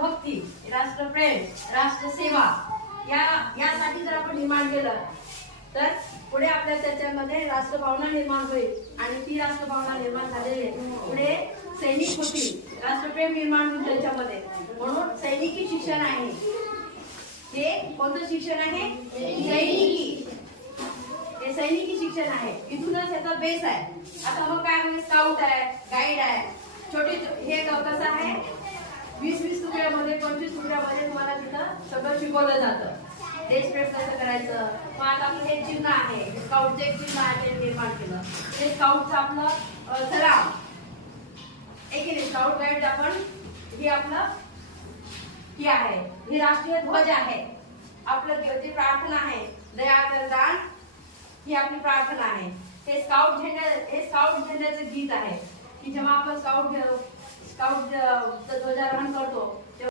भक्ती, राष्ट्रप्रेम, राष्ट्रसेवा यासाठी जर आपण निर्माण केलं तर पुढे आपल्या त्याच्यामध्ये राष्ट्रभावना निर्माण होईल आणि ती राष्ट्रभावना निर्माण झालेली पुढे सैनिक होतील, राष्ट्रप्रेम निर्माण होईल त्यांच्यामध्ये. म्हणून सैनिकी शिक्षण आहे. हे कोणतं शिक्षण आहे? सैनिकी. हे सैनिकी शिक्षण आहे. इथूनच याचा बेस आहे. आता मग काय म्हणजे स्काउट आहे, गाईड आहे, छोटे हे कसं आहे 20-20 तुकड्यामध्ये 25 तुकड्यामध्ये तुम्हाला तिथं सगळं शिकवलं जातं. देशप्रेम कसं करायचं. मग आता आपलं हे चिन्ह आहे, स्काउटचे एक चिन्ह आहे ते निर्माण केलं. हे स्काउटचं आपलं सराव एक स्काउट गाईड आपण हे आपलं हे आहे. हे राष्ट्रीय ध्वज आहे. आपलं जी प्रार्थना आहे दया दान ही आपली प्रार्थना आहे. हे स्काउट झेंड्याचं गीत आहे की जेव्हा आपण स्काउट ध्वजारोहण करतो